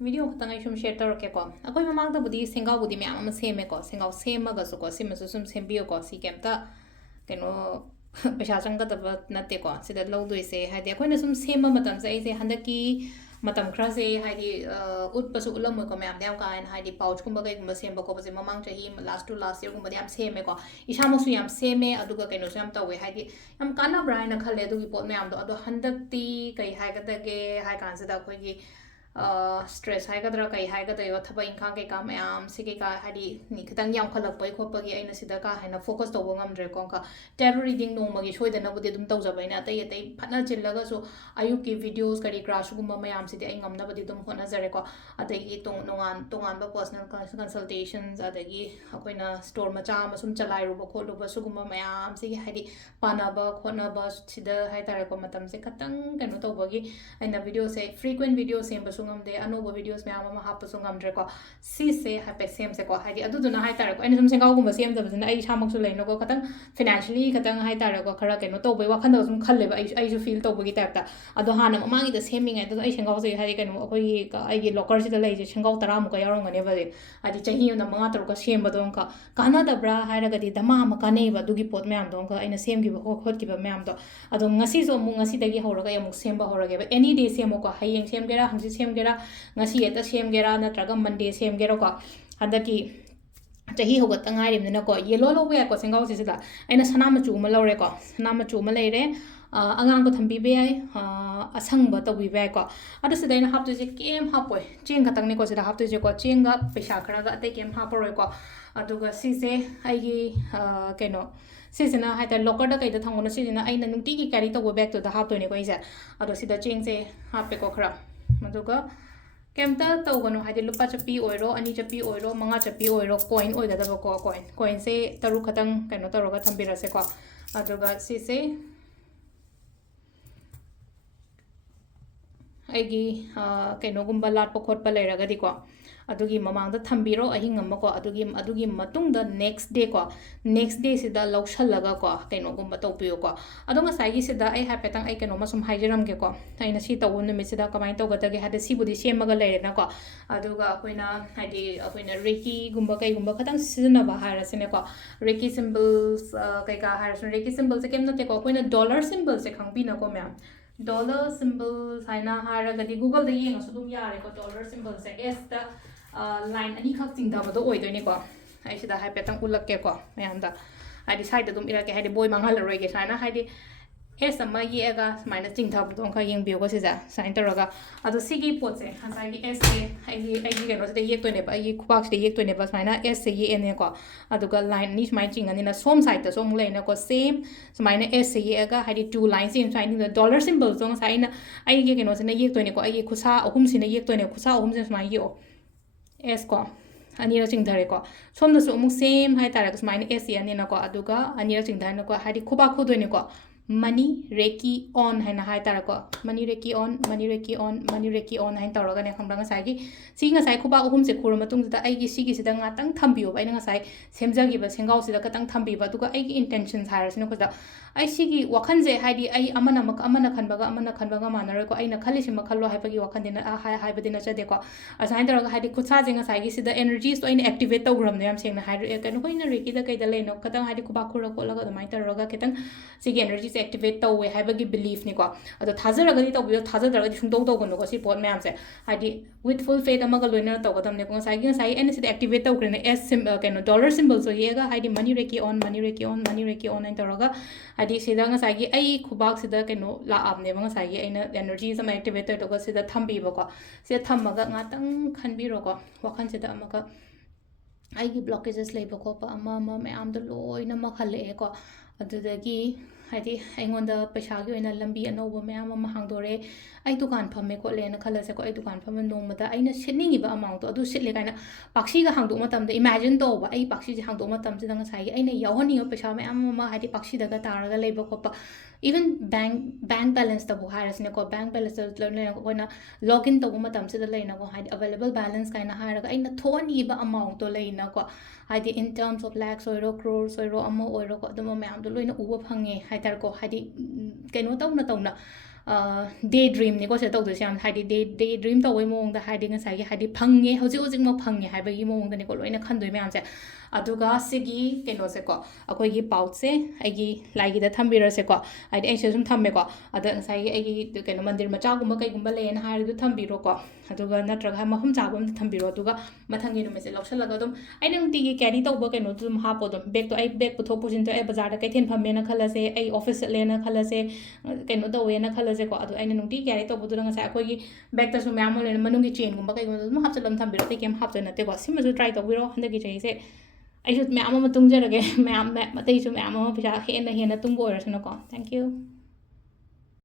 video khutang ai sum share tarake ko akoi mamang da budi Sengao budi myam ama seme ko Sengao sema ga su ko simasu sum sembio ko si kemta keno pesha chang ga da natte ko sida lodoi se haide akoi na sum sema matam se se handaki matam khra se haidi ut pasu ulam ko myam dam ka en haidi pouch kumba kai kumba semba ko base mamang chahi last year kumba yam seme ko isamo su yam seme aduga keno su yam tawe haidi yam kana brain na khale adugi pot myam do ado handakti kai haiga dage hai kan se da khoi gi stress haigadra kai haigada yo thaba inkhang kai ka mayam sike ka hari ni khitang yam khalak pai khop gi aina sida ka haina focus to ngam dre kon ka tarot reading no magi shoida na budi dum taw jabai na tai tai phatna chillaga so ayuk ki videos kari crash gumba mayam sidi ai ngam na budi dum hona jare ko adagi tongan ba personal consultations adagi akoina store macha masum chalai ru ba kholu ba sugumba mayam sigi hari pana ba khona ba sida hai tare ko matam se khatang kanu to bagi aina video se frequent video sem ba de anoba videos me ama happa sungam dre ko si se happy sem se ko haidi adu duna hai tar ko ene sum Sengao gumba sem da bajna ai shamak su leino ko katang financially katang hai tar ko khara keno to bai wakhan da sum khalle ba ai su feel to bagi type ta adu hana mangi da seming ai da ai Sengao se hai keno akoi ka ai gi locker si da lei je Sengao 30 mu ka yarong ngane ba de adi chahi na manga tar ko sem ba don ka kana da bra hai ra ga di dama ma ka nei ba du gi pot me am don ka aina sem gi ba khot ki ba me am do adu ngasi so mu ngasi da gi hora ga yamuk sem ba hora ga any day sem ko hayeng sem gera hangsi sem gera ngasi eta sem gera natraga Monday sem gera ko hadaki chahi hoga tangai rim na ko yellow lo ya ko Sengao si sida aina sana machu ma lore ko sana machu ma leire angang ko thambi be ai asang ba to bi be ko adu sida ina hap tu je kem hapoi cheng ka tang ne ko sida hap tu je ko cheng ga pesha khara ga ate kem hapoi ko aduga si se ai gi keno sisina hai ta locker da kai da thangona sisina aina nungti gi carry to go back to the hap to ne ko isa adu sida cheng se hap pe ko khara maduga kemta tawgano haide lupa chapi oiro ani chapi oiro manga chapi oiro coin oida da ko coin se taru khatang kano taroga thambira se ko aduga si se aigi kano gumba lat pokhot pa leiraga di ko adugi mamang da thambiro ahing amma ko adugi matung da next day sida laushalaga ko kano gumba Towbiyo ko adonga saigi sida ai hapetang ai kano masum haijaram ge ko aina si tawun numi sida kamai tawgata ge hade sibudi semaga leire na ko aduga akoina haidi akoina reiki gumba kai gumba khatang sidna ba harasine ko reiki symbols kai ka harasun reiki symbols se kemna te ko akoina dollar symbols se khangbi na ko ma'am dollar symbols haina haragadi google da yenga su dum yare ko dollar symbols se s da line ani khak ting da do oi doini ko ai sida hai petang ulak ke ko mayam da haidi side dum ira ke haidi boy mangal roi ge saina haidi s ama ye aga minus ting da budong ka yeng bio ko sida sign taraga ado sigi pot se hasai gi s se ai gi no se yek to ne ba ai khubak se yek to ne ba saina s se ye ne ko aduga line ni mai ching ani na som side ta som le na ko same smaina s se ye aga haidi two lines in sign the dollar symbol song saina ai gi no se na yek to ne ko ai khusa ahum sina yek to ne khusa ahum se smai yo S ko anira chingdare ko somna su mu same hai tara ko smaina S yani na ko aduga anira chingdare na ko hari khuba khudoi ne ko money reiki on haina hai tara ko money reiki on hain tawraga ne khamranga sai gi si nga sai khuba uhum se khur matung da ai gi sigi sida nga tang thambiyo bai nga sai semjagi ba Sengao sida ka tang thambi ba duga ai gi intentions haras ne ko da ai sigi wakhan je haidi ai amana khanbaga manaro ko aina khali sima khallo hai pagi wakhan dina hai badina chade ko asain tawraga haidi khutsa je nga sai gi sida energies to aina activate tawgram ne yam sengna hai ka no ko ina reiki da kai da le no katang haidi khuba khura ko laga mai tawraga ketang sigi energies activate tawe haibagi belief ni ko ado thajaraga di Towbiyo thajaraga di sungdong tawgono ko si pot myam se haidi with full faith amaga loina tawgadam ne ko sai en se activate tawgrene s symbol keno dollar symbol so yega haidi money reiki on ai tawraga haidi sida nga sai gi ai khubak sida keno la am ne nga sai gi aina energy sama activate to ko sida thambi ba ko sida thamaga nga tang khanbi ro ko wakhan sida amaga ai gi blockages leba ko pa ama me am do loina ma khale ko adudagi haidi aingonda paisa gi oina lambi anoba mayam ama hangdore ai dukan phame ko lena khala se ko ai dukan phame nongmada aina setningi ba amount adu setle kaina paksi ga hangdo matam da imagine to ba ai paksi ji hangdo matam ji dang sai gi aina yawhani paisa mayam ama haidi paksi daga taraga leba ko pa even bank balance ta bu haras ne ko bank balance lena ko na login to matam se da lena ko haidi available balance kaina haraga aina thoni ba amount to lena ko haidi in terms of lakhs oiro crores oiro ama oiro ko dum mayam do loina uba phange hai tar ko haidi keno tawna ꯗꯦ ꯗ꯭ꯔꯤꯝꯅꯤꯀꯣ ꯁꯤꯗ ꯇꯧꯗꯣꯏꯁꯦ ꯌꯥꯝ ꯍꯥꯏꯗꯤ ꯗꯦ dream ꯇꯧꯕꯩ ꯃꯑꯣꯡꯗ ꯍꯥꯏꯗꯤ ꯉꯁꯥꯏꯒꯤ ꯍꯥꯏꯗꯤ ꯐꯪꯉꯦ ꯍꯧꯖꯤꯛ ꯍꯧꯖꯤꯛꯃꯛ ꯐꯪꯉꯦ ꯍꯥꯏꯕꯒꯤ ꯃꯑꯣꯡꯗꯅꯤꯀꯣ ꯂꯣꯏꯅ ꯈꯟꯗꯣꯏ ꯃꯌꯥꯝꯁꯦ ꯑꯗꯨꯒ ꯁꯤꯒꯤ ꯀꯩꯅꯣꯁꯦꯀꯣ ꯑꯩꯈꯣꯏꯒꯤ ꯄꯥꯎꯆꯁꯦ ꯑꯩꯒꯤ ꯂꯥꯏꯒꯤꯗ ꯊꯝꯕꯤꯔꯁꯦꯀꯣ ꯍꯥꯏꯗꯤ ꯑꯩꯁꯦ ꯁꯨꯝ ꯊꯝꯃꯦꯀꯣ ꯑꯗ ꯉꯁꯥꯏꯒꯤ ꯑꯩꯒꯤ ꯀꯩꯅꯣ ꯃꯟꯗꯤꯔ ꯃꯆꯥꯒꯨꯝꯕ ꯀꯩꯒꯨꯝꯕ ꯂꯩꯌꯦꯅ ꯍꯥꯏꯔꯗꯨ ꯊꯝꯕꯤꯔꯣꯀꯣ ꯑꯗꯨꯒ ꯅꯠꯇ꯭ꯔꯒ ꯃꯐꯝ ꯆꯥꯕ ꯑꯝꯗ ꯊꯝꯕꯤꯔꯣ ꯑꯗꯨꯒ ꯃꯊꯪꯒꯤ ꯅꯨꯃꯤꯠꯁꯦ ꯂꯧꯁꯜꯂꯒ ꯑꯗꯨꯝ ꯑꯩꯅ ꯅꯨꯡꯇꯤꯒꯤ ꯀꯦꯔꯤ ꯇꯧꯕ ꯀꯩꯅꯣꯗꯨ ꯑꯗꯨꯝ ꯍꯥꯞꯄꯣ ꯑꯗꯨꯝ ꯕꯦꯛꯇꯣ ꯑꯩ ꯕꯦꯛ ꯄꯨꯊꯣꯛ ꯄꯨꯁꯤꯟ ꯑꯩ ꯕꯖꯥꯔꯗ ꯀꯩꯊꯦꯜ ꯐꯝꯃꯦꯅ ꯈꯜꯂꯁꯦ ꯑꯩ ꯑꯣꯐꯤꯁ ꯆꯠꯂꯦꯅ ꯈꯜꯂꯁꯦ ꯀꯩꯅꯣ ꯇꯧꯋꯦꯅ ꯈꯜꯂꯁꯦꯀꯣ ꯑꯗꯣ ꯑꯩꯅ ꯅꯨꯡꯇꯤꯒꯤ ꯀꯦꯔꯤ ꯇꯧꯕꯗꯨꯅ ꯉꯁꯥꯏ ꯑꯩꯈꯣꯏꯒꯤ ꯕꯦꯛꯇꯁꯨ ꯃꯌꯥꯝ ꯑꯃ ꯂꯩꯅ ꯃꯅꯨꯡꯒꯤ ꯆꯦꯟꯒꯨꯝꯕ ꯀꯩꯒꯨꯝꯕ ꯑꯗꯨꯝ ꯍꯥꯞꯆꯤꯜꯂꯒ ꯊꯝꯕꯤꯔꯣ ꯑꯇꯩ ꯀꯩꯝ ꯍꯥꯞꯇꯣꯏ ꯅꯠꯇꯦꯀꯣ ꯁꯤꯃꯁꯨ ꯇ꯭ꯔꯥꯏ ꯇꯧꯕꯤꯔꯣ ꯍꯟꯗꯛꯀꯤ ꯆꯍꯤꯁꯦ ꯑꯩꯁꯨ ꯃꯌꯥꯝ ꯑꯃ ꯇꯨꯡꯖꯔꯒꯦ ꯃꯌꯥꯝ ꯑꯇꯩꯁꯨ ꯃꯌꯥꯝ ꯑꯃ ꯄꯩꯁꯥ ꯍꯦꯟꯅ ꯇꯨꯡꯕ ꯑꯣꯏꯔꯁꯅꯨꯀꯣ ꯊꯦꯡꯛ ꯌꯨ